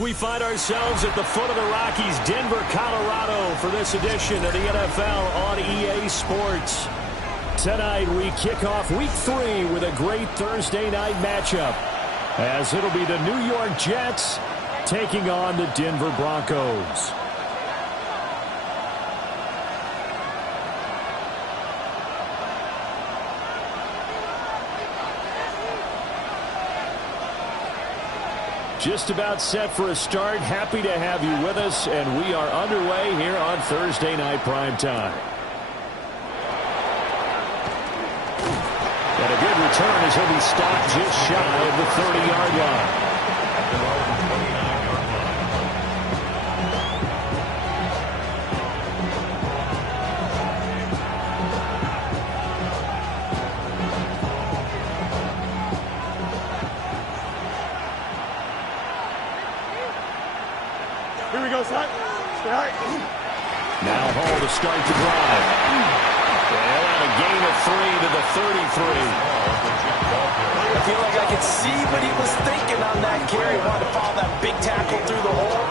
We find ourselves at the foot of the Rockies, Denver, Colorado, for this edition of the NFL on EA Sports. Tonight, we kick off Week 3 with a great Thursday night matchup, as it'll be the New York Jets taking on the Denver Broncos. Just about set for a start. Happy to have you with us, and we are underway here on Thursday Night Primetime. And a good return as he'll be stopped just shy of the 30-yard line. Here we go, son. Now Hall to start the drive. Well, and a gain of 3 to the 33. I feel like I could see what he was thinking on that carry. Wanted to follow that big tackle through the hole.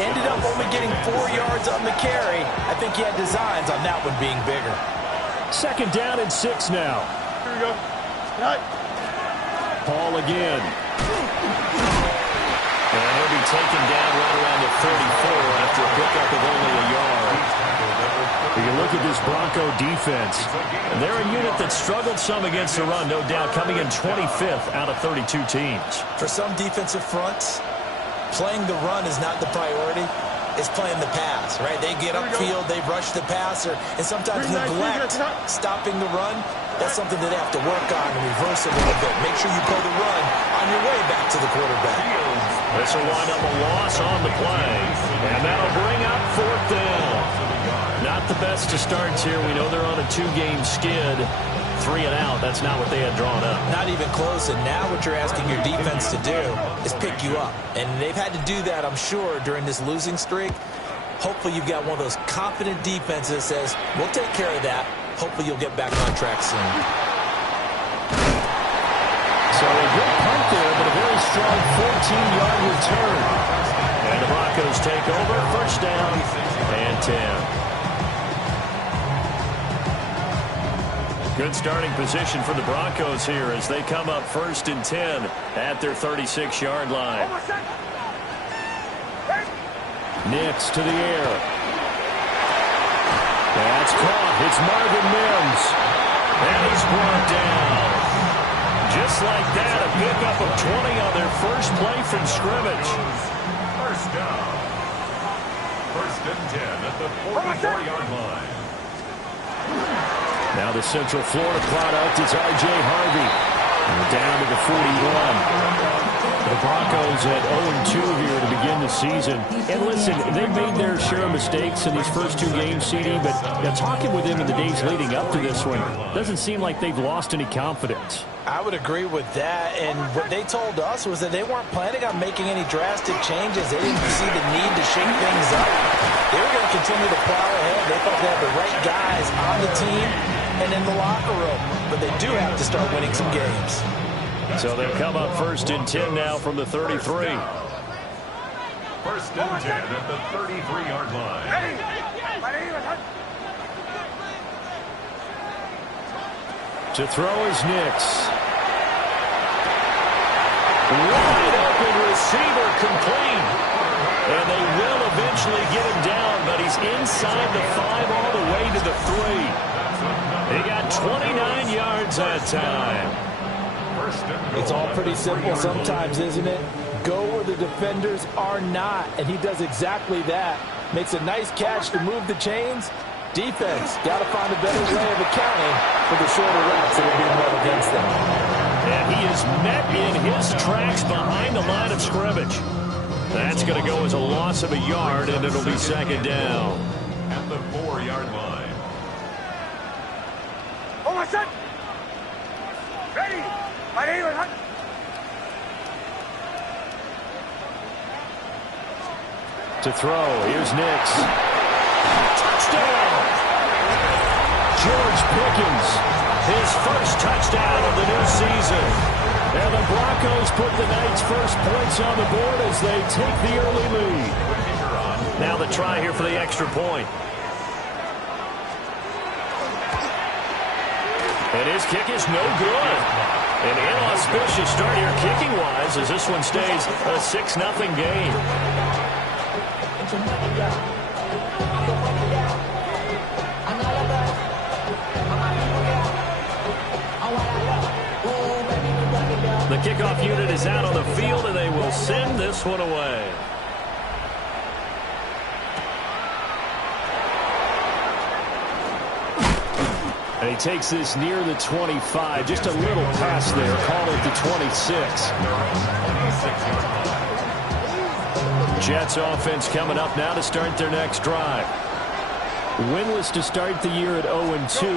Ended up only getting 4 yards on the carry. I think he had designs on that one being bigger. Second down and 6 now. Here we go. Right. Hall again. And he'll be taken down right around the 34 after a pickup of only a yard. You look at this Bronco defense. They're a unit that struggled some against the run, no doubt, coming in 25th out of 32 teams. For some defensive fronts, playing the run is not the priority. It's playing the pass, right? They get upfield, they rush the passer, and sometimes neglect stopping the run. That's something that they have to work on and reverse a little bit. Make sure you play the run on your way back to the quarterback. This will wind up a loss on the play, and that'll bring up 4th down. Not the best of starts here. We know they're on a 2-game skid. 3 and out. That's not what they had drawn up. Not even close, and now what you're asking your defense to do is pick you up. And they've had to do that, I'm sure, during this losing streak. Hopefully you've got one of those confident defenses that says, we'll take care of that. Hopefully you'll get back on track soon. So a good punt there, but a very strong 14-yard return. And the Broncos take over. First down and 10. Good starting position for the Broncos here as they come up 1st and 10 at their 36-yard line. Nix to the air. That's caught. It's Marvin Mims. And he's brought down. Just like that, a pickup of 20 on their first play from scrimmage. First down. 1st and 10 at the 44-yard line. Now the Central Florida product is R.J. Harvey. And down to the 41. The Broncos at 0-2 here to begin the season. And listen, they made their share of mistakes in these first 2 games, CD, but talking with them in the days leading up to this one, doesn't seem like they've lost any confidence. I would agree with that, and what they told us was that they weren't planning on making any drastic changes. They didn't see the need to shake things up. They were going to continue to plow ahead. They thought they had the right guys on the team and in the locker room, but they do have to start winning some games. So they'll come up 1st and 10 now from the 33. 1st and 10 at the 33-yard line. To throw is Nix. Wide open receiver complete. And they will eventually get him down, but he's inside the 5 all the way to the 3. He got 29 yards that time. It's all pretty simple sometimes, isn't it? Go where the defenders are not, and he does exactly that. Makes a nice catch to move the chains. Defense got to find a better way of accounting for the shorter routes that are being run against them. And he is met in his tracks behind the line of scrimmage. That's going to go as a loss of a yard, and it'll be 2nd down. At the 4-yard line. Oh, my son! Ready! To throw, here's Nix. Touchdown! George Pickens, his first touchdown of the new season. And the Broncos put the night's first points on the board as they take the early lead. Now the try here for the extra point. And his kick is no good. An inauspicious start here kicking-wise as this one stays a 6-0 game. The kickoff unit is out on the field, and they will send this one away. And he takes this near the 25. Just a little pass there. Call it the 26. Jets offense coming up now to start their next drive. Winless to start the year at 0-2,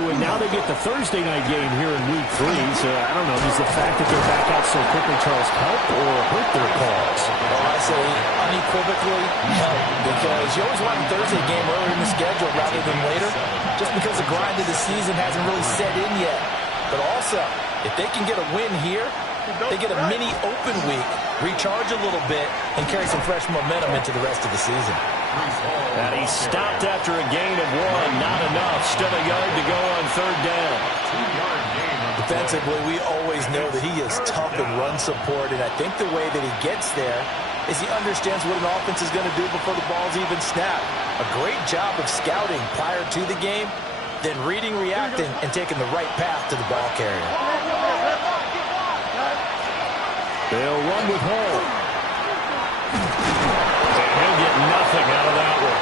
and now they get the Thursday night game here in Week 3. So, I don't know, does the fact that they're back out so quickly, Charles, help or hurt their cause? Well, I say unequivocally help, because you always want a Thursday game earlier in the schedule rather than later, just because the grind of the season hasn't really set in yet. But also, if they can get a win here, they get a mini open week, recharge a little bit, and carry some fresh momentum into the rest of the season. And he stopped after a gain of 1. Not enough. Still a yard to go on third down. Defensively, we always know that he is tough in run support, and I think the way that he gets there is he understands what an offense is going to do before the ball's even snapped. A great job of scouting prior to the game, then reading, reacting, and taking the right path to the ball carrier. They'll run with Hall. And he'll get nothing out of that one.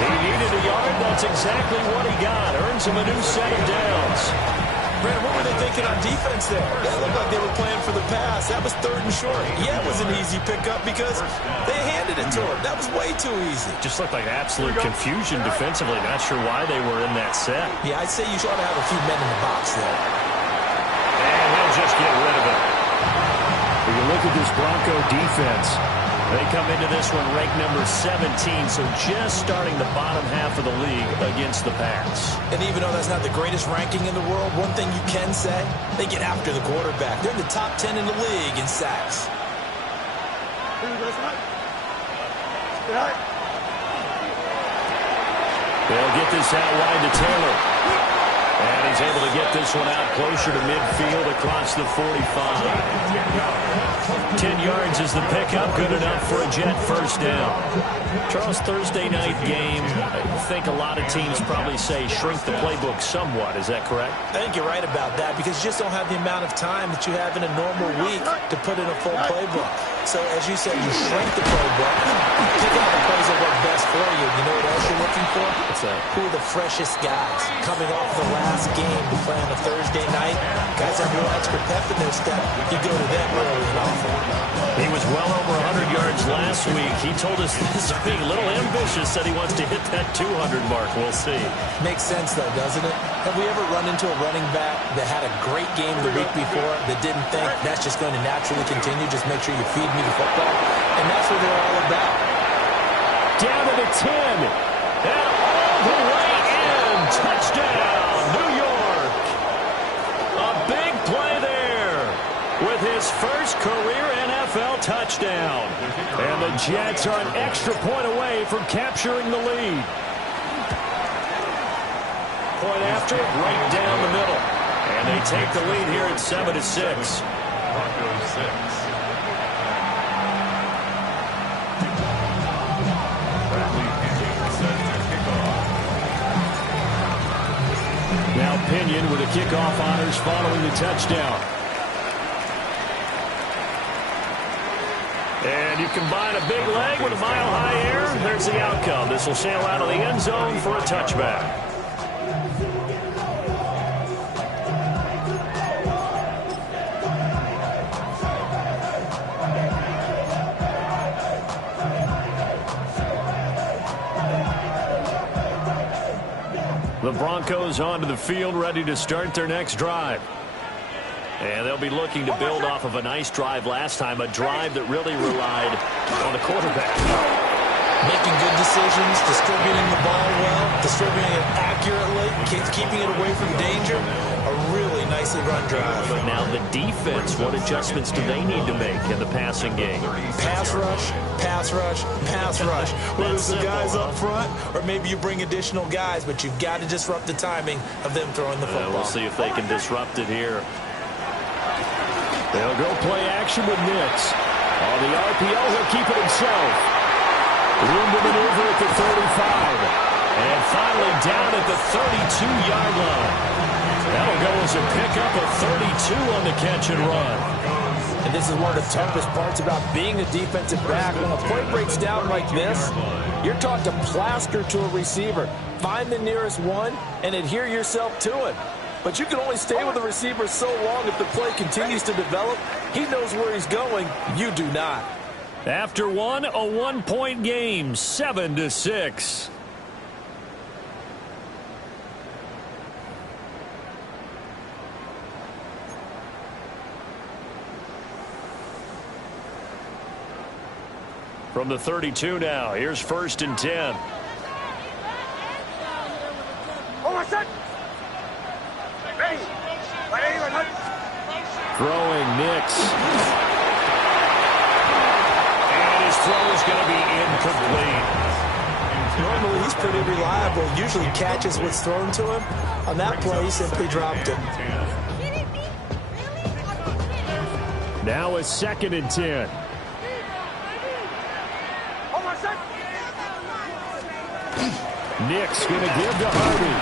He needed a yard. That's exactly what he got. Earns him a new set of downs. Brandon, what were they thinking on defense there? It looked like they were playing for the pass. That was 3rd and short. Yeah, it was an easy pickup because they handed it to him. That was way too easy. Just looked like absolute confusion defensively. Not sure why they were in that set. Yeah, I'd say you ought to have a few men in the box there. And he'll just get rid of it. When you look at this Bronco defense, they come into this one ranked number 17, so just starting the bottom half of the league against the pass. And even though that's not the greatest ranking in the world, one thing you can say, they get after the quarterback. They're in the top 10 in the league in sacks. They'll get this out wide to Taylor. And he's able to get this one out closer to midfield across the 45. 10 yards is the pickup. Good enough for a Jet first down. Charles, Thursday night game, I think a lot of teams probably say shrink the playbook somewhat. Is that correct? I think you're right about that because you just don't have the amount of time that you have in a normal week to put in a full playbook. So, as you said, you shrink the playbook, pick out the plays that work best for you. You know what else you're looking for? What's that? Who are the freshest guys coming off the last game to play on a Thursday night? Guys have a little extra pep in their step. You go to them early and often. He was well over 100 yards last week. He told us this is being a little ambitious, said he wants to hit that 200 mark. We'll see. Makes sense, though, doesn't it? Have we ever run into a running back that had a great game the week before that didn't think that's just going to naturally continue? Just make sure you feed me the football. And that's what they're all about. Down to the 10. And all the way in. Touchdown, New York. A big play there with his first career NFL touchdown. And the Jets are an extra point away from capturing the lead. Point after, right down the middle. And they take the lead here at 7-6. Broncos 6. Now Pinion with the kickoff honors following the touchdown. And you combine a big leg with a mile-high air, there's the outcome. This will sail out of the end zone for a touchback. The Broncos onto the field, ready to start their next drive. And they'll be looking to build off of a nice drive last time, a drive that really relied on the quarterback. Making good decisions, distributing the ball well, distributing it accurately, keeping it away from danger. A really nicely run drive. But now the defense, what adjustments do they need to make in the passing game? Pass rush, pass rush, pass rush. Whether it's the guys up front or maybe you bring additional guys, but you've got to disrupt the timing of them throwing the football. We'll see if they can disrupt it here. They'll go play action with Nix. On the RPO, he'll keep it himself. Room to maneuver at the 35. And finally down at the 32-yard line. That'll go as a pickup of 32 on the catch and run. And this is one of the toughest parts about being a defensive back. When a play breaks down like this, you're taught to plaster to a receiver. Find the nearest one and adhere yourself to it. But you can only stay with the receiver so long if the play continues to develop. He knows where he's going. You do not. After one, a one-point game, 7-6. From the 32 now, here's 1st and 10. Throwing Nix. And his throw is going to be incomplete. Normally, he's pretty reliable. Usually catches what's thrown to him. On that play, he simply dropped it. Now it's 2nd and 10. Nix going to give to Harvey.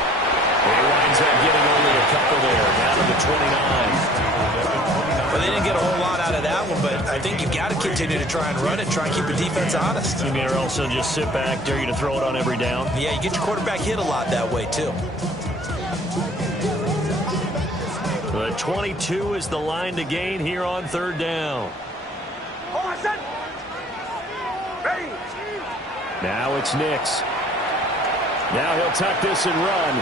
He winds up getting only a couple there, down to the 29. Well, they didn't get a whole lot out of that one, but I think you've got to continue to try and run it, try and keep the defense honest. You mean or also just sit back, dare you to throw it on every down? Yeah, you get your quarterback hit a lot that way, too. The 22 is the line to gain here on 3rd down. Now it's Nix. Now he'll tuck this and run.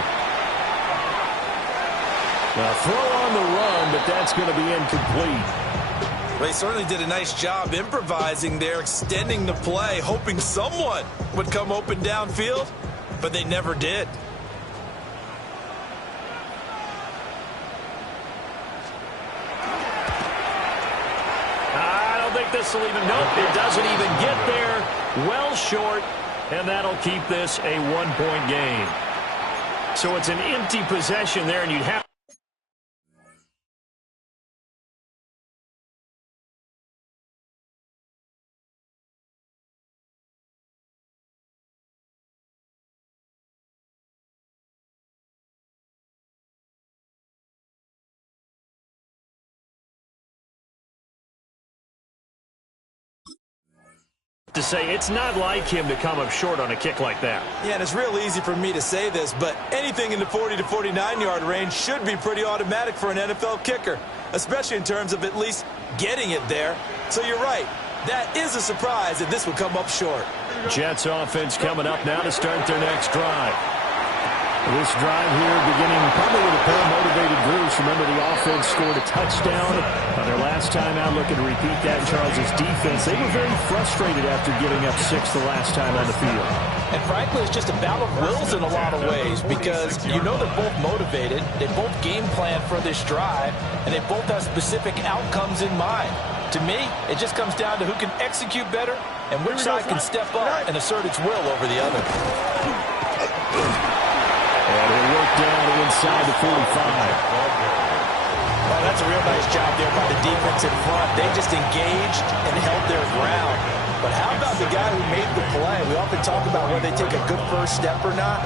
Now throw on the run, but that's going to be incomplete. They certainly did a nice job improvising there, extending the play, hoping someone would come open downfield, but they never did. I don't think this will even, nope, it doesn't even get there. Well short, and that'll keep this a one-point game. So it's an empty possession there, and you'd have to say it's not like him to come up short on a kick like that. Yeah, and it's real easy for me to say this, but anything in the 40 to 49-yard range should be pretty automatic for an NFL kicker, especially in terms of at least getting it there. So you're right. That is a surprise that this would come up short. Jets offense coming up now to start their next drive. This drive here beginning probably with a pair of motivated groups. Remember, the offense scored a touchdown on their last time out, looking to repeat that in Charles' defense. They were very frustrated after giving up 6 the last time on the field. And frankly, it's just a battle of wills in a lot of ways because you know they're both motivated, they both game plan for this drive, and they both have specific outcomes in mind. To me, it just comes down to who can execute better and which side can step up and assert its will over the other. And he'll work down inside the 45. Well, that's a real nice job there by the defense in front. They just engaged and held their ground. But how about the guy who made the play? We often talk about whether they take a good first step or not.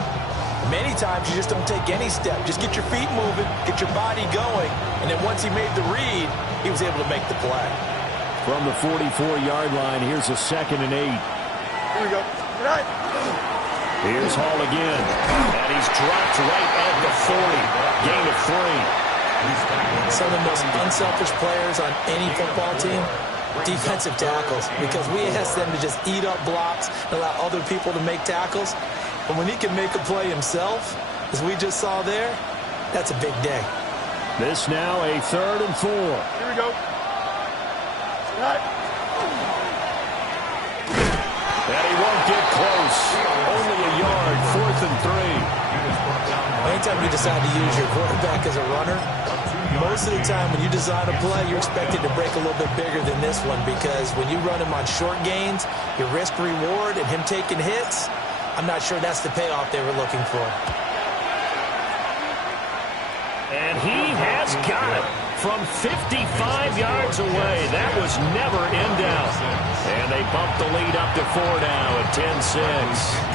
Many times you just don't take any step. Just get your feet moving, get your body going, and then once he made the read, he was able to make the play. From the 44-yard line, here's a 2nd and 8. Here we go. Right. Here's Hall again. And he's dropped right at the 40. Gain of 3. Some of the most unselfish players on any football team, defensive tackles, because we ask them to just eat up blocks and allow other people to make tackles. But when he can make a play himself, as we just saw there, that's a big day. This now a 3rd and 4. Here we go. Right. And he won't get close. anytime you decide to use your quarterback as a runner, most of the time when you design a play, you're expected to break a little bit bigger than this one, because when you run him on short gains, your risk-reward and him taking hits, I'm not sure that's the payoff they were looking for. And he has got it from 55 yards away. That was never in doubt. And they bump the lead up to 4 now at 10-6.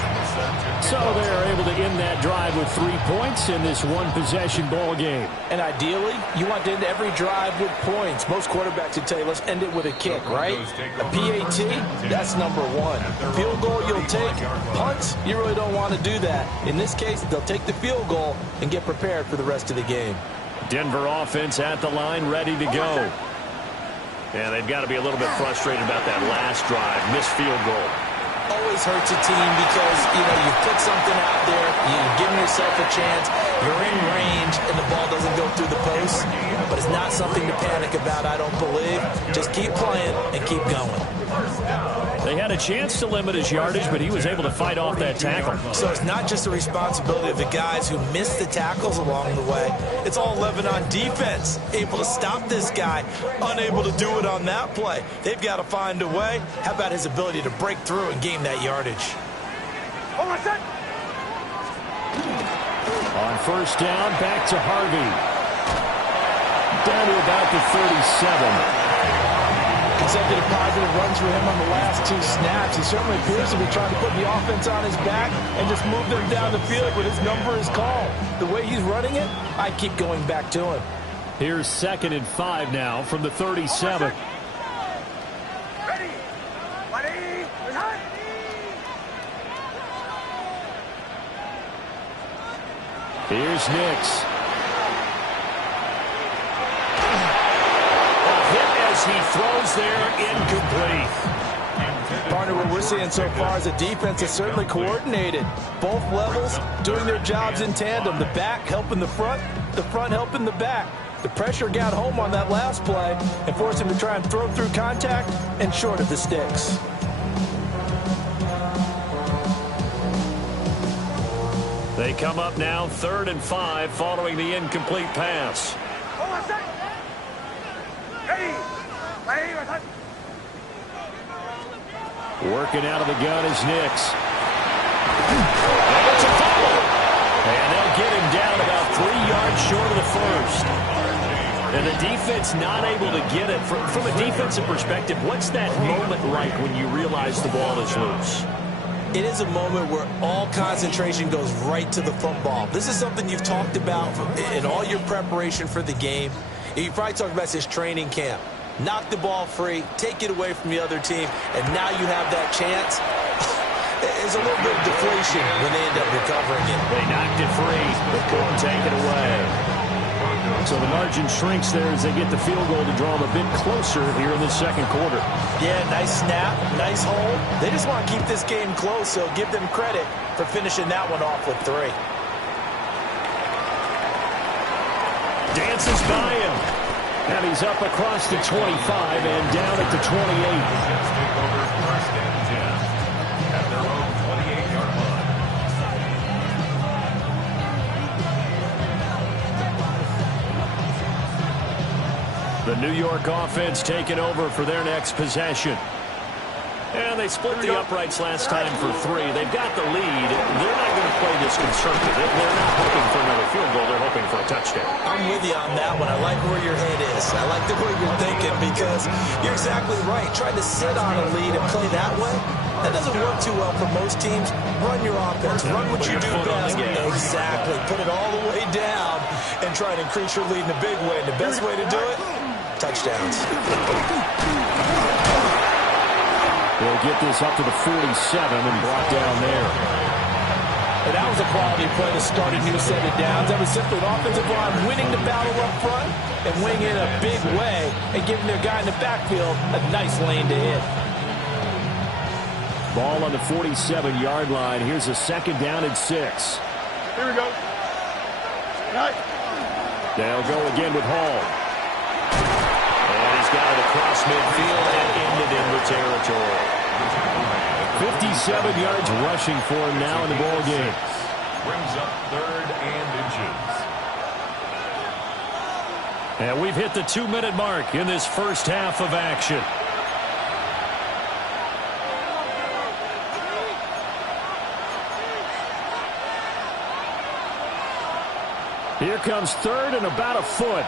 So they're able to end that drive with 3 points in this one-possession ball game. And ideally, you want to end every drive with points. Most quarterbacks would tell you, let's end it with a kick, right? A PAT, that's number one. Field goal you'll take. Punts, you really don't want to do that. In this case, they'll take the field goal and get prepared for the rest of the game. Denver offense at the line, ready to go. And they've got to be a little bit frustrated about that last drive. Missed field goal. Always hurts a team because, you put something out there, you're giving yourself a chance, you're in range, and the ball doesn't go through the post. But it's not something to panic about, I don't believe. Just keep playing and keep going. They had a chance to limit his yardage, but he was able to fight off that tackle. So it's not just the responsibility of the guys who missed the tackles along the way. It's all Lebanon defense, able to stop this guy, unable to do it on that play. They've got to find a way. How about his ability to break through and gain that yardage? On first down, back to Harvey. Down to about the 37. Consecutive positive runs for him on the last 2 snaps. He certainly appears to be trying to put the offense on his back and just move them down the field when his number is called. The way he's running it, I keep going back to him. Here's 2nd and 5 now from the 37. Ready. Here's Nix. He throws there, incomplete. Partner, what we're seeing so far is the defense is certainly coordinated. Both levels doing their jobs in tandem. The back helping the front helping the back. The pressure got home on that last play and forced him to try and throw through contact and short of the sticks. They come up now 3rd and 5 following the incomplete pass. Working out of the gun is Nix. And it's a fumble. And they'll get him down about 3 yards short of the first. And the defense not able to get it. From a defensive perspective, what's that moment like when you realize the ball is loose? It is a moment where all concentration goes right to the football. This is something you've talked about in all your preparation for the game. You probably talked about this training camp. Knock the ball free, take it away from the other team, and now you have that chance. There's a little bit of deflation when they end up recovering it. They knocked it free, but couldn't take it away. So the margin shrinks there as they get the field goal to draw them a bit closer here in the second quarter. Yeah, nice snap, nice hold. They just want to keep this game close, so give them credit for finishing that one off with 3. Dances by him. And he's up across the 25 and down at the 28. At their own 28-yard line. The New York offense taking over for their next possession. And they split the uprights last time for 3. They've got the lead. They're not going to play this conservative. They're not hoping for another field goal. They're hoping for a touchdown. I'm with you on that one. I like where your head is. I like the way you're thinking because you're exactly right. Trying to sit on a lead and play that way, that doesn't work too well for most teams. Run your offense. Run what you do best. Exactly. Put it all the way down and try to increase your lead in a big way. And the best way to do it, touchdowns. They'll get this up to the 47 and brought down there. And that was a quality play to start a new set of downs. That was simply an offensive line winning the battle up front and winning in a big way and giving their guy in the backfield a nice lane to hit. Ball on the 47-yard line. Here's a 2nd down and 6. Here we go. Right. They'll go again with Hall. And he's got it across midfield and ended in the territory. 57 yards rushing for him now in the ball game. brings up 3rd and inches. And we've hit the 2-minute mark in this first half of action. Here comes 3rd and about a foot.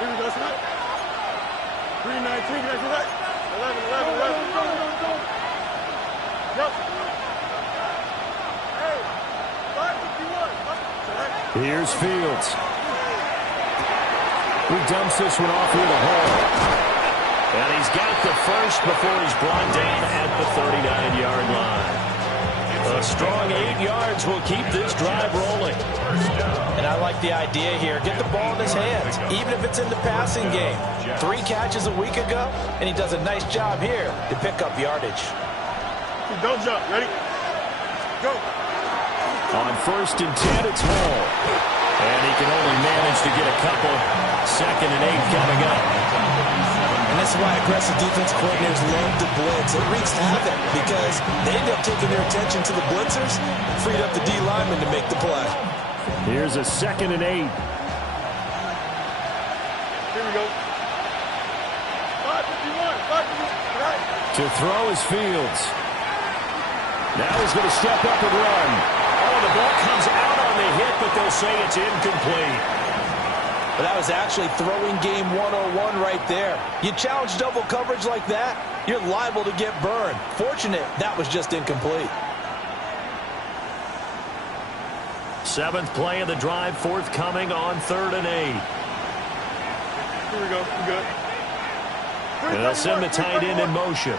Here we go, tonight. 3:19, that's right. 11. Yep. Hey, 5:51. Here's Fields. He dumps this one off here to Hall. And he's got the first before he's brought down at the 39-yard line. A strong 8 yards will keep this drive rolling. And I like the idea here. Get the ball in his hands, even if it's in the passing game. 3 catches a week ago, and he does a nice job here to pick up yardage. Don't jump. Ready? Go. On 1st and 10, it's Hall. And he can only manage to get a couple. 2nd and 8 coming up. And that's why aggressive defense coordinators love to blitz. It wreaks havoc because they end up taking their attention to the blitzers, freed up the D lineman to make the play. Here's a 2nd and 8. Here we go. 5:51. Right. To throw is Fields. Now he's going to step up and run. Oh, the ball comes out on the hit, but they'll say it's incomplete. But that was actually throwing game 101 right there. You challenge double coverage like that, you're liable to get burned. Fortunate that was just incomplete. 7th play of the drive, forthcoming on 3rd and 8. Here we go. We good. And they'll send the tight end in motion.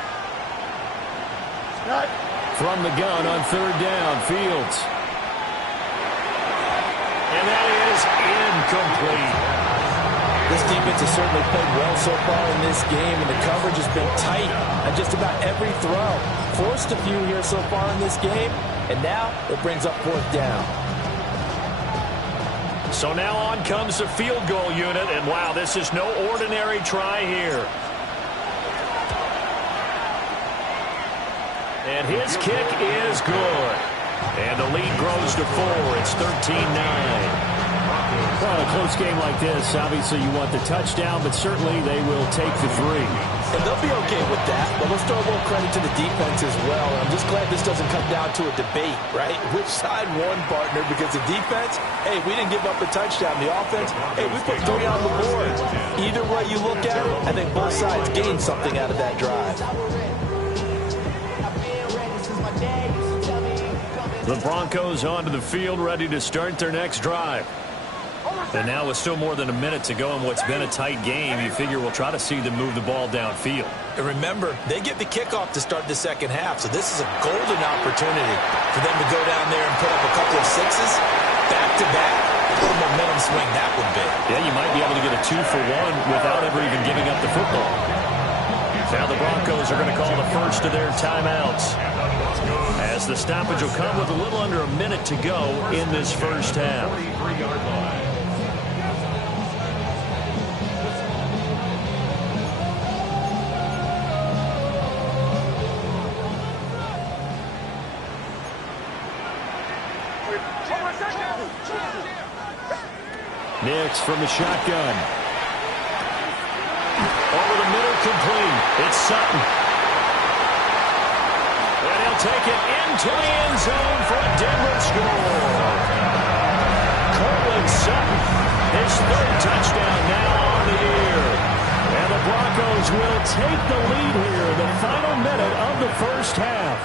Right. From the gun on 3rd down, Fields. And that is incomplete. This defense has certainly played well so far in this game, and the coverage has been tight on just about every throw. Forced a few here so far in this game, and now it brings up 4th down. So now on comes the field goal unit, and wow, this is no ordinary try here. And his kick is good. And the lead grows to 4. It's 13-9. Well, a close game like this, obviously you want the touchdown, but certainly they will take the 3. And they'll be okay with that, but let's throw a little credit to the defense as well. I'm just glad this doesn't come down to a debate, right? Which side won, partner? Because the defense, hey, we didn't give up a touchdown. The offense, hey, we put 3 on the board. Either way you look at it, I think both sides gained something out of that drive. The Broncos onto the field, ready to start their next drive. And now with still more than a minute to go in what's been a tight game, you figure we'll try to see them move the ball downfield. And remember, they get the kickoff to start the second half, so this is a golden opportunity for them to go down there and put up a couple of 6s back-to-back. What a momentum swing that would be. Yeah, you might be able to get a 2-for-1 without ever even giving up the football. Now the Broncos are going to call the first of their timeouts, as the stoppage will come with a little under a minute to go in this first half. 43-yard line. Nix from the shotgun. Over the middle, complete. It's Sutton. And he'll take it into the end zone for a Denver score. Cortland Sutton, his 3rd touchdown now on the year. And the Broncos will take the lead here in the final minute of the first half.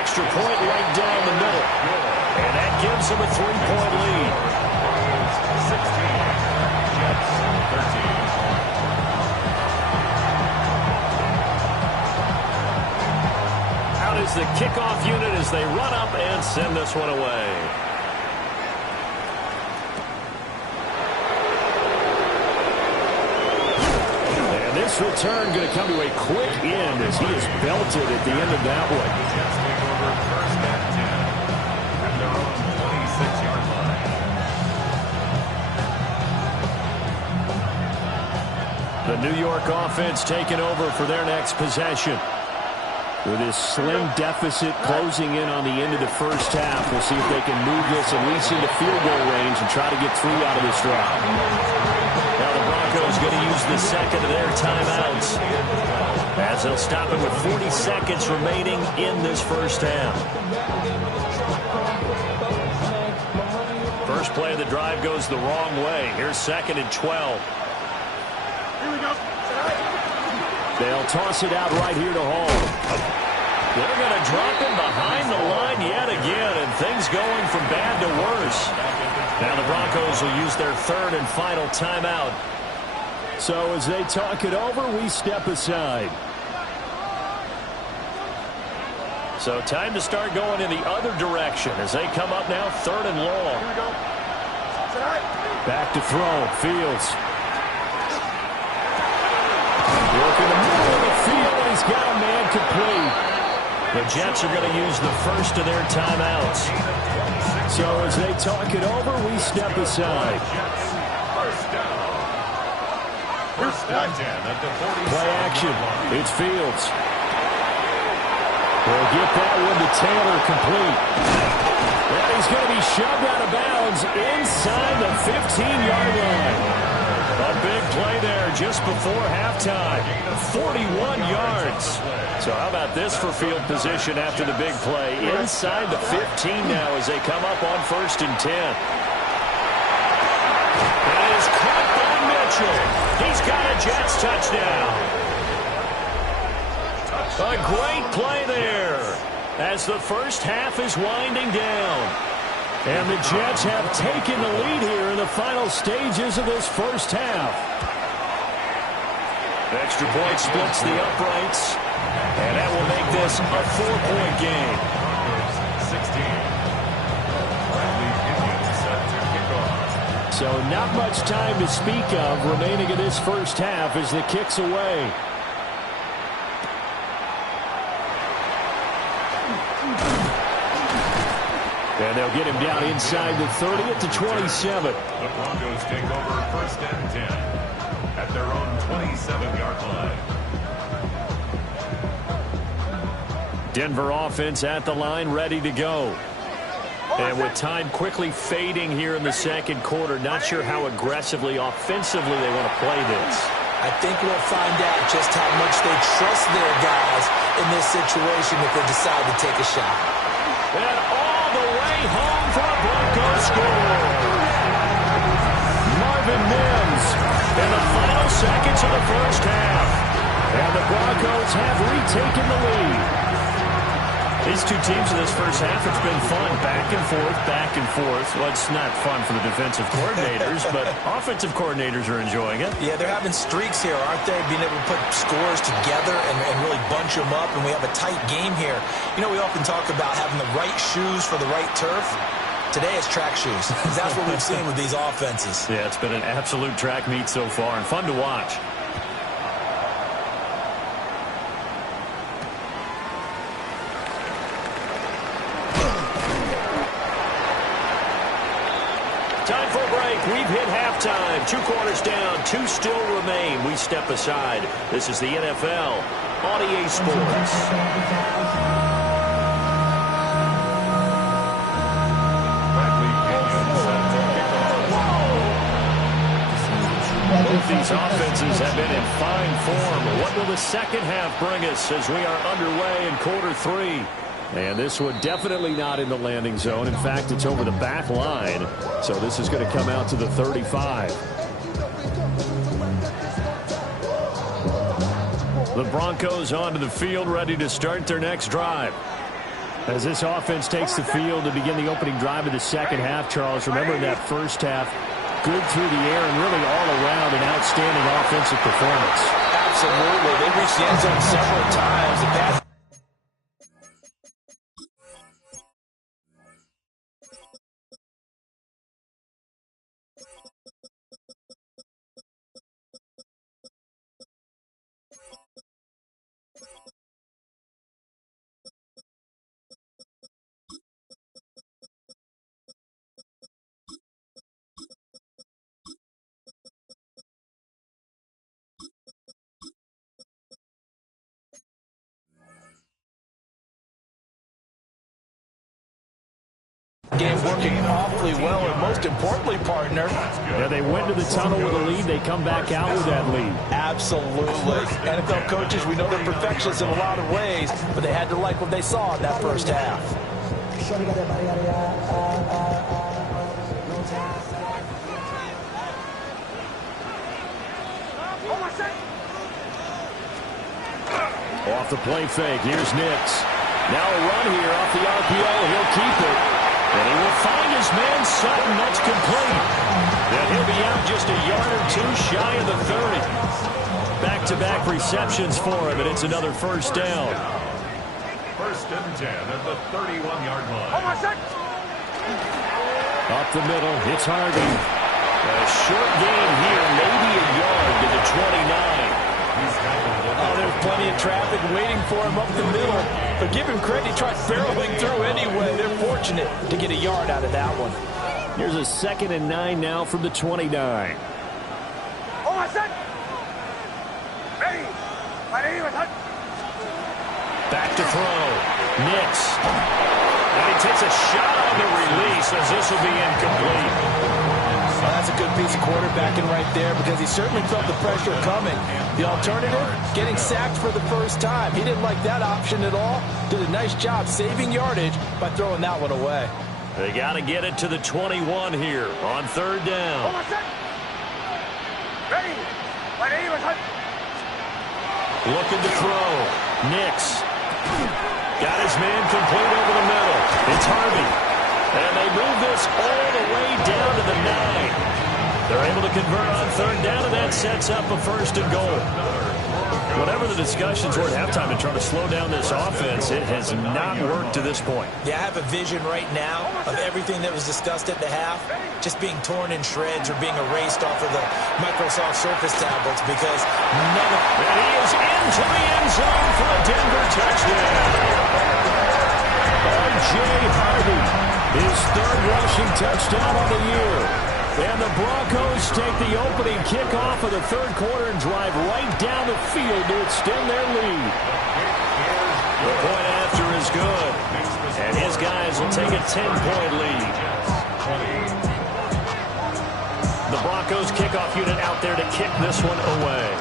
Extra point right down the middle. And that gives them a 3-point lead. 16. Jets 13. Out is the kickoff unit as they run up and send this one away. And this return going to come to a quick end as he is belted at the end of that one. Jets take over 1st and 10 at their own 26-yard line. New York offense taking over for their next possession. With this slim deficit closing in on the end of the first half, we'll see if they can move this at least into field goal range and try to get 3 out of this drive. Now the Broncos going to use the second of their timeouts, as they'll stop it with 40 seconds remaining in this first half. First play of the drive goes the wrong way. Here's 2nd and 12. Here we go. They'll toss it out right here to Hall. They're going to drop him behind the line yet again, and things going from bad to worse. Now the Broncos will use their 3rd and final timeout. So as they talk it over, we step aside. So time to start going in the other direction as they come up now 3rd and long. Here we go. Back to throw. Fields. Working the middle of the field, and he's got a man complete. The Jets are going to use the first of their timeouts. So as they talk it over, we step aside. First down 10 at the 40. Play action. It's Fields. They'll get that one to Taylor, complete. And he's going to be shoved out of bounds inside the 15-yard line. A big play there just before halftime. 41 yards. So how about this for field position after the big play? Inside the 15 now as they come up on 1st and 10. That is caught by Mitchell. He's got a Jets touchdown. A great play there as the first half is winding down. And the Jets have taken the lead here in the final stages of this first half. Extra point splits the uprights, and that will make this a 4-point game. 16. So not much time to speak of remaining in this first half as the kick's away. And they'll get him down inside the 30 at the 27. The Broncos take over 1st and 10 at their own 27-yard line. Denver offense at the line, ready to go. And with time quickly fading here in the second quarter, not sure how aggressively, offensively they want to play this. I think we'll find out just how much they trust their guys in this situation if they decide to take a shot. And all the way home for a Broncos score. Marvin Mims in the final seconds of the first half. And the Broncos have retaken the lead. These two teams in this first half, it's been fun. Back and forth, back and forth. Well, it's not fun for the defensive coordinators, but offensive coordinators are enjoying it. Yeah, they're having streaks here, aren't they? Being able to put scores together and really bunch them up, and we have a tight game here. You know, we often talk about having the right shoes for the right turf. Today it's track shoes. That's what we've seen with these offenses. Yeah, it's been an absolute track meet so far and fun to watch. Time for a break. We've hit halftime. 2 quarters down. 2 still remain. We step aside. This is the NFL on EA Sports. Both these offenses have been in fine form. What will the second half bring us as we are underway in quarter 3? And this one definitely not in the landing zone. In fact, it's over the back line. So this is going to come out to the 35. The Broncos onto the field, ready to start their next drive. As this offense takes the field to begin the opening drive of the second half, Charles, remember in that first half, good through the air and really all around an outstanding offensive performance. Absolutely. They reached the end zone several times. The pass been working awfully well, and most importantly, partner. Yeah, they went to the tunnel with a lead. They come back out with that lead. Absolutely. NFL coaches, we know they're perfectionists in a lot of ways, but they had to like what they saw in that first half. Off the play fake, here's Nix. Now a run here off the RPO. He'll keep it. And he will find his man Sutton. That's complete. And he'll be out just a yard or two shy of the 30. Back-to-back receptions for him, and it's another first down. First and 10 at the 31-yard line. Up the middle, it's Harvey. A short gain here, maybe a yard to the 29. Oh, there's plenty of traffic waiting for him up the middle. But give him credit, he tried barreling through anyway. They're fortunate to get a yard out of that one. Here's a 2nd and 9 now from the 29. Back to throw. Nix. And he takes a shot on the release as this will be incomplete. Well, that's a good piece of quarterbacking right there because he certainly felt the pressure coming. The alternative, getting sacked for the first time. He didn't like that option at all. Did a nice job saving yardage by throwing that one away. They got to get it to the 21 here on 3rd down. Looking to throw. Nix. Got his man complete over the middle. It's Harvey. And they move this all the way down to the 9. They're able to convert on 3rd down, and that sets up a 1st and goal. Whatever the discussions were at halftime to try to slow down this offense, it has not worked to this point. Yeah, I have a vision right now of everything that was discussed at the half just being torn in shreds or being erased off of the Microsoft Surface tablets because none of... And he is into the end zone for a Denver touchdown. R.J. Harvey, his 3rd rushing touchdown of the year. And the Broncos take the opening kickoff of the 3rd quarter and drive right down the field to extend their lead. The point after is good. And his guys will take a 10-point lead. The Broncos kickoff unit out there to kick this one away.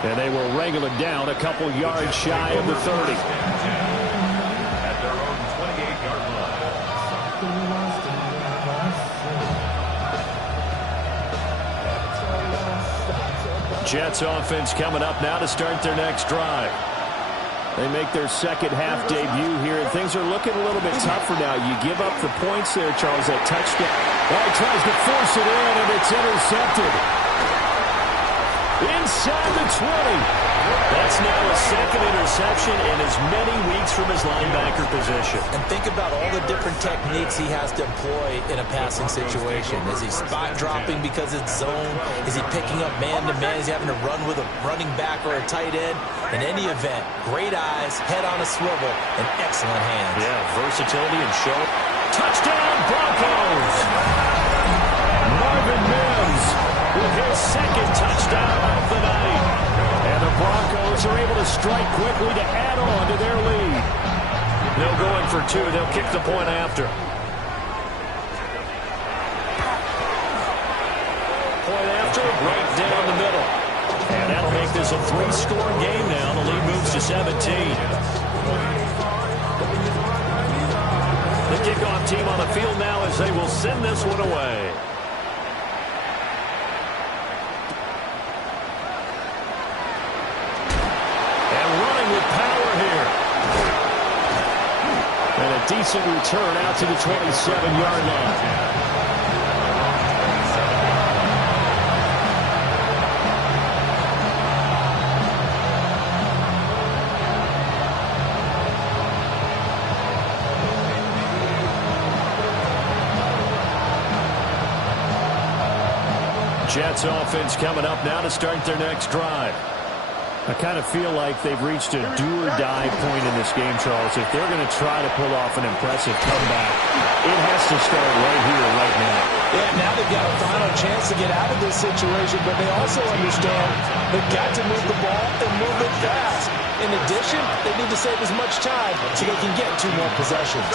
And they will wrangle it down a couple yards shy of the 30. At their own 28-yard line. Jets offense coming up now to start their next drive. They make their 2nd half debut here, and things are looking a little bit tougher now. You give up the points there, Charles, that touchdown. Well, he tries to force it in, and it's intercepted. Inside the 20. That's now a 2nd interception in as many weeks from his linebacker position. And think about all the different techniques he has to employ in a passing situation. Is he spot dropping because it's zone? Is he picking up man-to-man? Is he having to run with a running back or a tight end? In any event, great eyes, head on a swivel, and excellent hands. Yeah, versatility and show. Touchdown, Broncos! Marvin Mims with his 2nd touchdown of the night. And the Broncos are able to strike quickly to add on to their lead. They'll go in for 2. They'll kick the point after. Point after, right down the middle. And that'll make this a 3-score game now. The lead moves to 17. The kickoff team on the field now as they will send this one away. Decent return out to the 27-yard line. Jets offense coming up now to start their next drive. I kind of feel like they've reached a do-or-die point in this game, Charles. If they're going to try to pull off an impressive comeback, It has to start right here, right now. Yeah, now they've got a final chance to get out of this situation, but they also understand they've got to move the ball and move it fast. In addition, they need to save as much time so they can get 2 more possessions.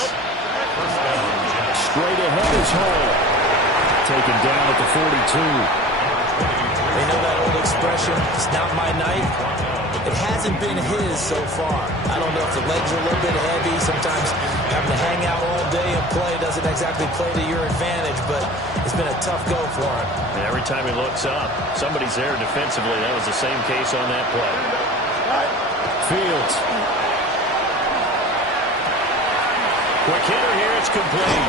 Straight ahead is Hall. Taken down at the 42. They know that old expression, it's not my night. It hasn't been his so far. I don't know if the legs are a little bit heavy. Sometimes having to hang out all day and play doesn't exactly play to your advantage, but it's been a tough go for him. And every time he looks up, somebody's there defensively. That was the same case on that play. Fields. Quick hitter here. It's complete.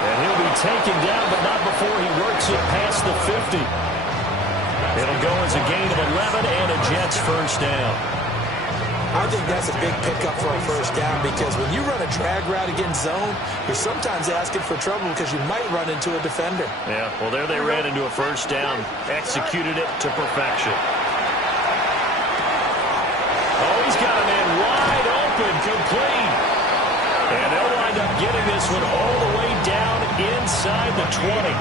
And he'll be taken down, but not before he works it past the 50. It'll go as a gain of 11 and a Jets first down. I think that's a big pickup for a first down because when you run a drag route against zone, you're sometimes asking for trouble because you might run into a defender. Yeah, well, there they ran into a first down. Executed it to perfection. Oh, he's got a man wide open, complete. And they'll wind up getting this one all the way down inside the 20.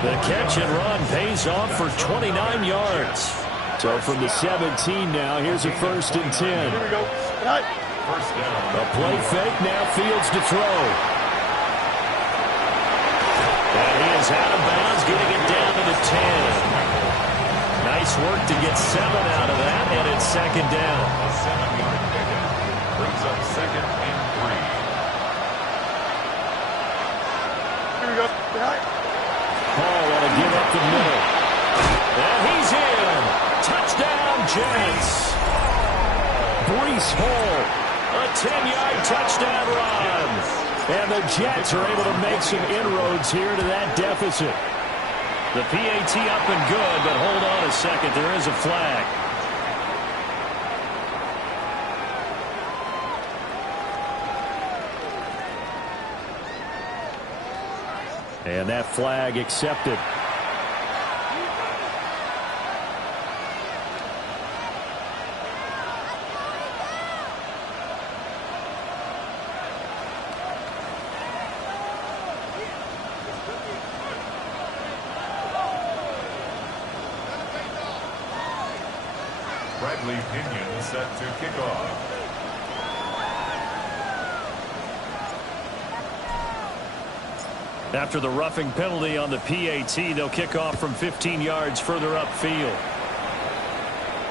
The catch and run pays off for 29 yards. So from the 17 now, here's a 1st and 10. Here we go. First down. A play fake, now Fields to throw. And he is out of bounds, getting it down to the 10. Nice work to get 7 out of that, and it's 2nd down. A 7-yard pickup. Brings up 2nd and 3. Here we go. Hall want to give up the middle. And he's in. Touchdown, Jets. Breece Hall, a 10-yard touchdown run. And the Jets are able to make some inroads here to that deficit. The PAT up and good, but hold on a second. There is a flag. And that flag accepted. Bradley Pinion set to kick off. After the roughing penalty on the PAT, they'll kick off from 15 yards further upfield.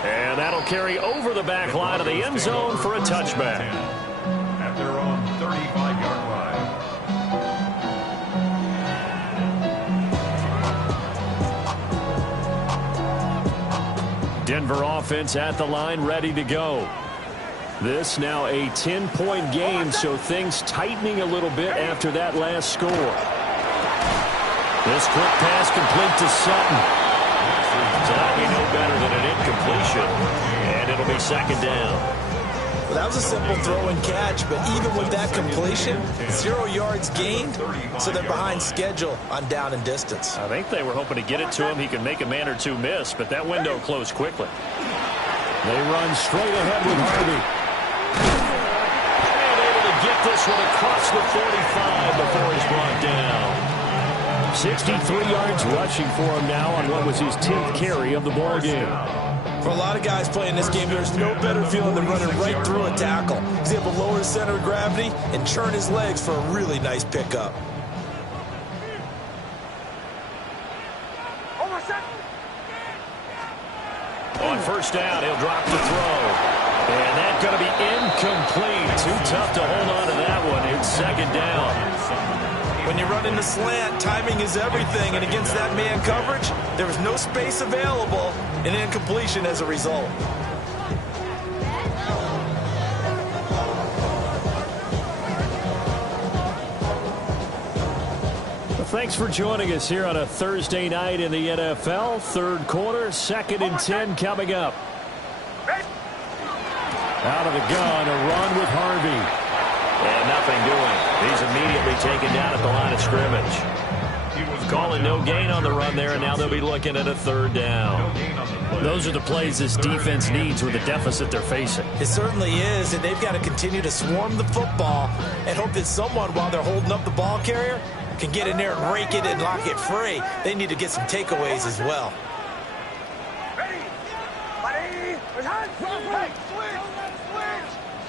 And that'll carry over the back line of the end zone for a touchback. At their own 35-yard line. Denver offense at the line, ready to go. This now a 10-point game, so things tightening a little bit after that last score. This quick pass complete to Sutton. So that'll be no better than an incompletion. And it'll be 2nd down. Well, that was a simple throw and catch, but even with that completion, 0 yards gained, so they're behind schedule on down and distance. I think they were hoping to get it to him. He could make a man or two miss, but that window closed quickly. They run straight ahead with Harvey. And able to get this one across the 45 before he's brought down. 63 yards rushing for him now on what was his 10th carry of the ball game. For a lot of guys playing this game, there's no better feeling than running right through a tackle. He's able to lower his center of gravity and churn his legs for a really nice pickup. On 1st down, he'll drop the throw. And that's going to be incomplete. Too tough to hold on to that one. It's 2nd down. When you run in the slant, timing is everything, and against that man coverage, there was no space available, and incompletion as a result. Well, thanks for joining us here on a Thursday night in the NFL. 3rd quarter, 2nd and 10 coming up. Out of the gun, a run with Harvey. And nothing doing. He's immediately taken down at the line of scrimmage. Calling no gain on the run there, and now they'll be looking at a 3rd down. Those are the plays this defense needs with the deficit they're facing. It certainly is, and they've got to continue to swarm the football and hope that someone, while they're holding up the ball carrier, can get in there and rake it and lock it free. They need to get some takeaways as well. Ready? Ready? Switch!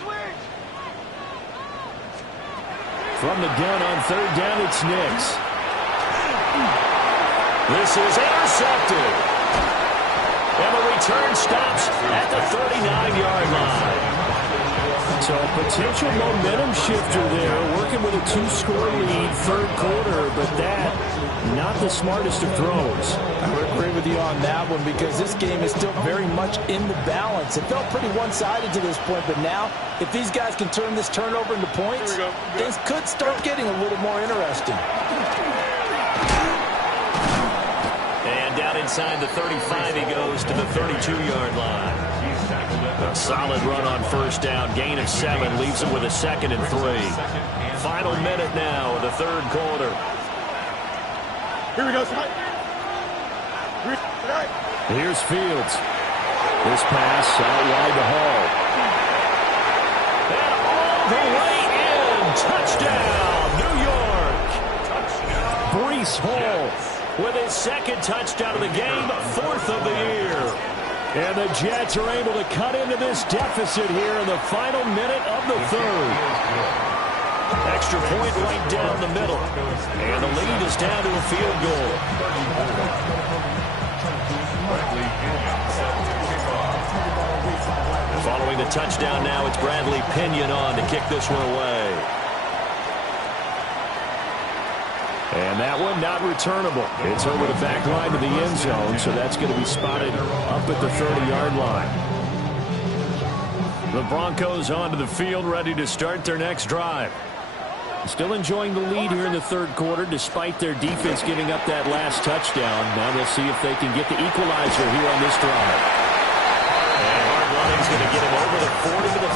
Switch! From the gun on third down, it's Nix. This is intercepted. And the return stops at the 39-yard line. So a potential momentum shifter there, working with a 2-score lead, third quarter, but that, not the smartest of throws. I would agree with you on that one because this game is still very much in the balance. It felt pretty one-sided to this point, but now, if these guys can turn this turnover into points, things could start getting a little more interesting. And down inside the 35, he goes to the 32-yard line. A solid run on first down, gain of 7, leaves him with a 2nd and 3. Final minute now of the third quarter. Here we go, Here's Fields. This pass out wide to Hall. And all the way in. Touchdown, New York. Breece Hall with his 2nd touchdown of the game, 4th of the year. And the Jets are able to cut into this deficit here in the final minute of the third. Extra point right down the middle. And the lead is down to a field goal. Following the touchdown now, it's Bradley Pinion on to kick this one away. And that one not returnable. It's over the back line to the end zone, so that's going to be spotted up at the 30-yard line. The Broncos onto the field, ready to start their next drive. Still enjoying the lead here in the third quarter, despite their defense giving up that last touchdown. Now they'll see if they can get the equalizer here on this drive. And hard running's going to get him over the 40 to the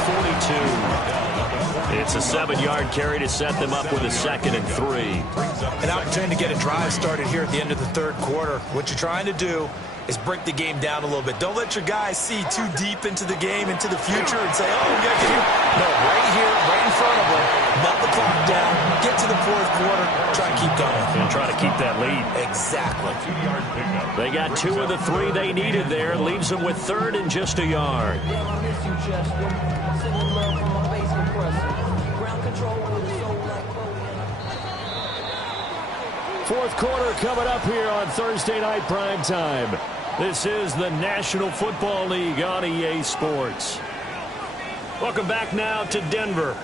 42. It's a 7-yard carry to set them up with a 2nd and 3. An opportunity to get a drive started here at the end of the third quarter. What you're trying to do is break the game down a little bit. Don't let your guys see too deep into the game, into the future, and say, oh, we got to get here. No, right here, right in front of them, melt the clock down, get to the fourth quarter, try to keep going. And try to keep that lead. Exactly. They got 2 of the 3 they needed there. Leaves them with 3rd and just a yard. Fourth quarter coming up here on Thursday Night Primetime. This is the National Football League on EA Sports. Welcome back now to Denver.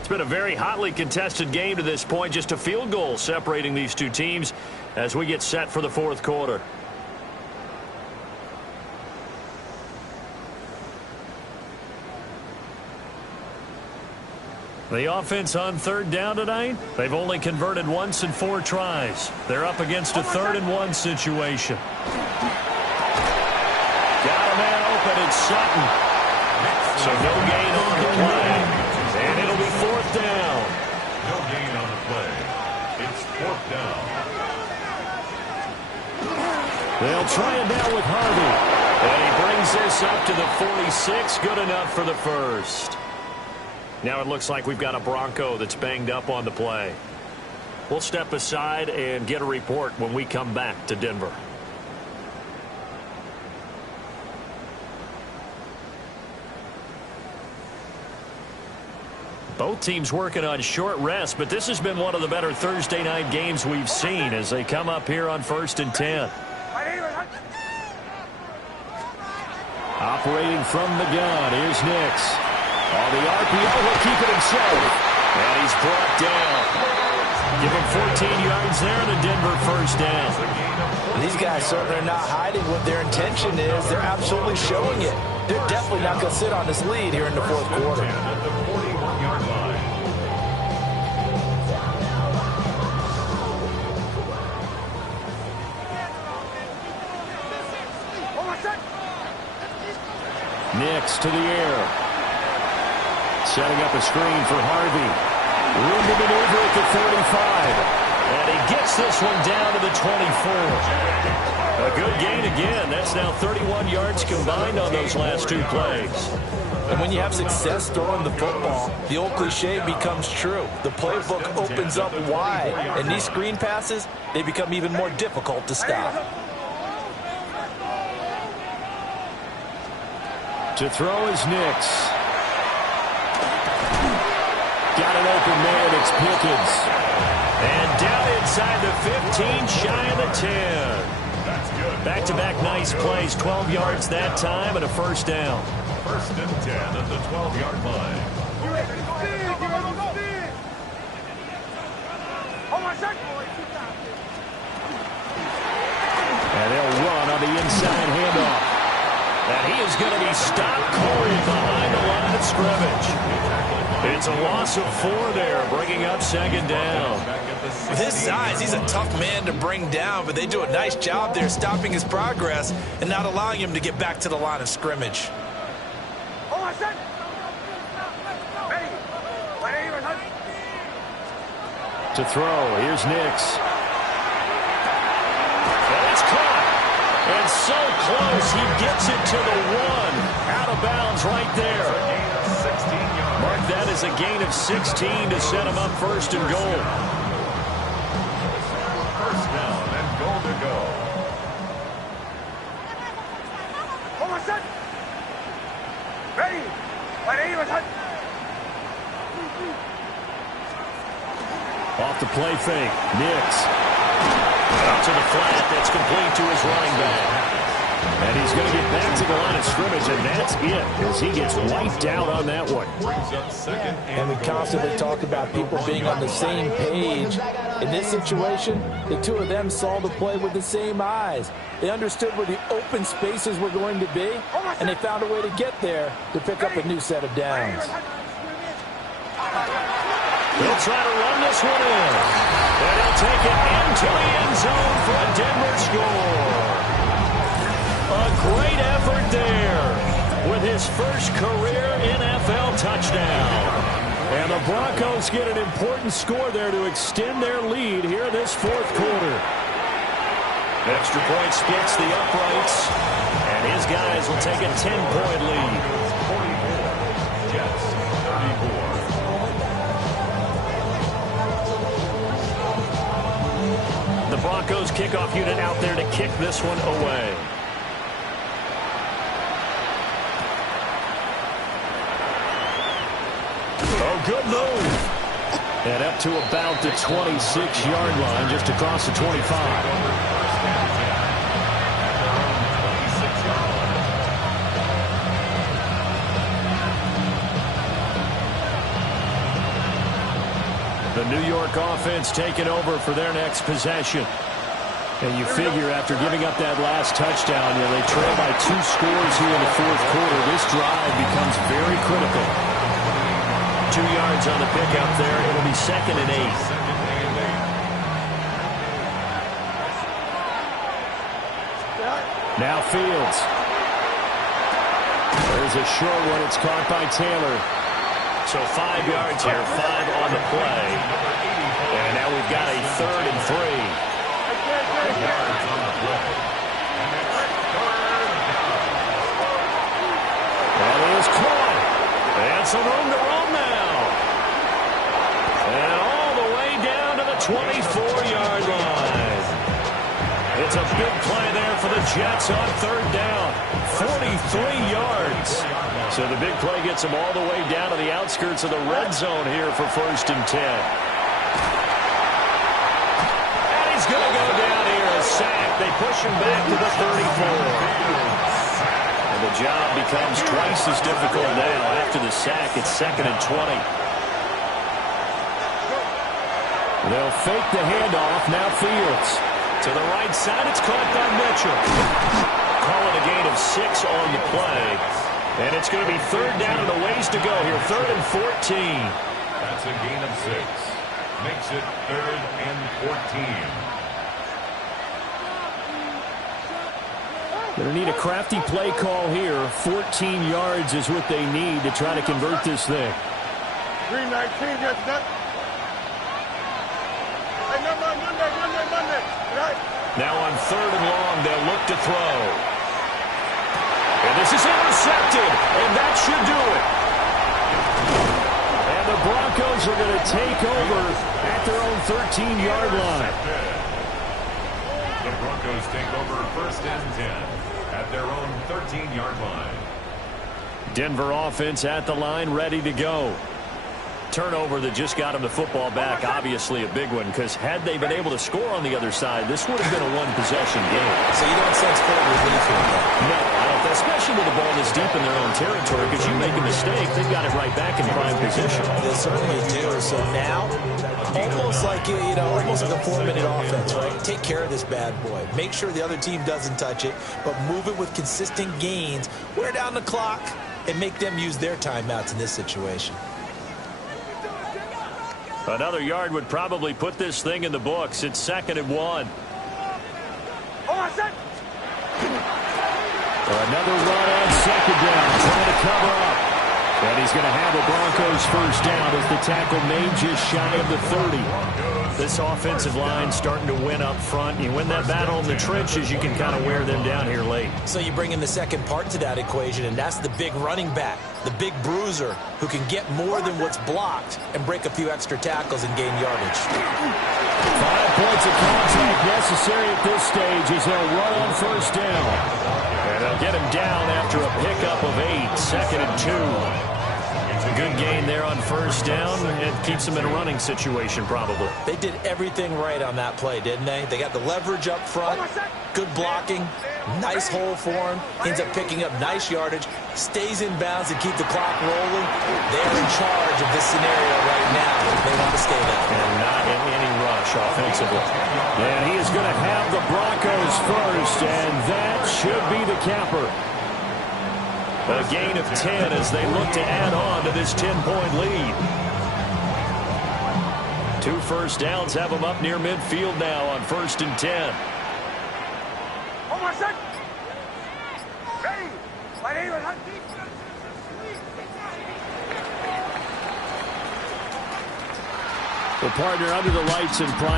It's been a very hotly contested game to this point. Just a field goal separating these two teams as we get set for the fourth quarter. The offense on third down tonight, they've only converted once in 4 tries. They're up against a 3rd and 1 situation. Got a man open, it's Sutton. So no gain on the play. And it'll be 4th down. No gain on the play. It's 4th down. They'll try it now with Harvey. And he brings this up to the 46. Good enough for the first. Now it looks like we've got a Bronco that's banged up on the play. We'll step aside and get a report when we come back to Denver. Both teams working on short rest, but this has been one of the better Thursday night games we've seen as they come up here on 1st and 10. Operating from the gun, here's Nix. On the RPO, he'll keep it himself. And he's brought down. Give him 14 yards there, and a Denver first down. These guys certainly are not hiding what their intention is. They're absolutely showing it. They're definitely not going to sit on this lead here in the fourth quarter. At the 41-yard line. Nix to the air. Setting up a screen for Harvey. Room to maneuver at the 35. And he gets this one down to the 24. A good gain again. That's now 31 yards combined on those last 2 plays. And when you have success throwing the football, the old cliche becomes true. The playbook opens up wide, and these screen passes, they become even more difficult to stop. To throw is Nix. Got an open man. It's Pickens. And down inside the 15, shy of the 10. Back-to-back nice plays. 12 yards that time and a first down. First and 10 at the 12-yard line. And they'll run on the inside handoff. And he is going to be stopped cold behind the line of scrimmage. It's a loss of 4 there, bringing up second down. With his size, he's a tough man to bring down, but they do a nice job there stopping his progress and not allowing him to get back to the line of scrimmage. To throw, here's Nix. And it's caught. And so close, he gets it to the 1. Out of bounds right there. Mark that as a gain of 16 to set him up first and goal. First down and goal to go. Off the play fake, Nix. Out to the flat, that's complete to his running back. And he's going to get back to the line of scrimmage, and that's it, as he gets wiped out on that one. And we constantly talk about people being on the same page. In this situation, the two of them saw the play with the same eyes. They understood where the open spaces were going to be, and they found a way to get there to pick up a new set of downs. He'll try to run this one in. And he'll take it into the end zone for a Denver score. A great effort there with his first career NFL touchdown. And the Broncos get an important score there to extend their lead here in this fourth quarter. Extra point splits the uprights, and his guys will take a 10-point lead. 44, Jets 34. The Broncos kickoff unit out there to kick this one away. Oh, good move. And up to about the 26-yard line, just across the 25. The New York offense taking over for their next possession. And you figure after giving up that last touchdown, they trail by 2 scores here in the fourth quarter. This drive becomes very critical. 2 yards on the pickup there. It'll be 2nd and 8. Now Fields. There's a short one. It's caught by Taylor. So 5 yards here, 5 on the play. And now we've got a 3rd and 3. That is caught. And some room to run now. And all the way down to the 24-yard line. It's a big play there for the Jets on 3rd down. 43 yards. So the big play gets them all the way down to the outskirts of the red zone here for 1st and 10. And he's going to go down here, a sack. They push him back to the 34. And the job becomes twice as difficult now. After the sack, it's 2nd and 20. They'll fake the handoff. Now Fields. To the right side, it's caught by Mitchell. Call it a gain of 6 on the play. And it's going to be 3rd down and a ways to go here. 3rd and 14. That's a gain of 6. Makes it 3rd and 14. Going to need a crafty play call here. 14 yards is what they need to try to convert this thing. 319, that's that. Now on 3rd and long, they'll look to throw. And this is intercepted, and that should do it. And the Broncos are going to take over at their own 13-yard line. The Broncos take over 1st and 10 at their own 13-yard line. Denver offense at the line, ready to go. Turnover that just got him the football back, obviously a big one, because had they been able to score on the other side, this would have been a one-possession game. So you don't sense full relief here, though? No, I don't, especially with the ball this deep in their own territory, because you make a mistake, they've got it right back in prime position. They certainly do. So now, almost like, almost like a 4-minute offense, right? Take care of this bad boy. Make sure the other team doesn't touch it, but move it with consistent gains. Wear down the clock and make them use their timeouts in this situation. Another yard would probably put this thing in the books. It's 2nd and 1. Another run on 2nd down, trying to cover up. And he's going to have the Broncos 1st down as the tackle made just shy of the 30. This offensive line starting to win up front. You win that battle in the trenches, you can kind of wear them down here late. So you bring in the second part to that equation, and that's the big running back, the big bruiser, who can get more than what's blocked and break a few extra tackles and gain yardage. 5 points of contact necessary at this stage as they'll run on 1st down. And they'll get him down after a pickup of 8, 2nd and 2. It's a good gain there on 1st down. It keeps them in a running situation, probably. They did everything right on that play, didn't they? They got the leverage up front, good blocking, nice hole for him, ends up picking up nice yardage, stays in bounds to keep the clock rolling. They're in charge of this scenario right now. They want to stay that way. And not in any rush offensively. And he is going to have the Broncos 1st, and that should be the capper. A gain of 10 as they look to add on to this 10-point lead. 2 1st downs have them up near midfield now on 1st and 10. Well, partner, under the lights in prime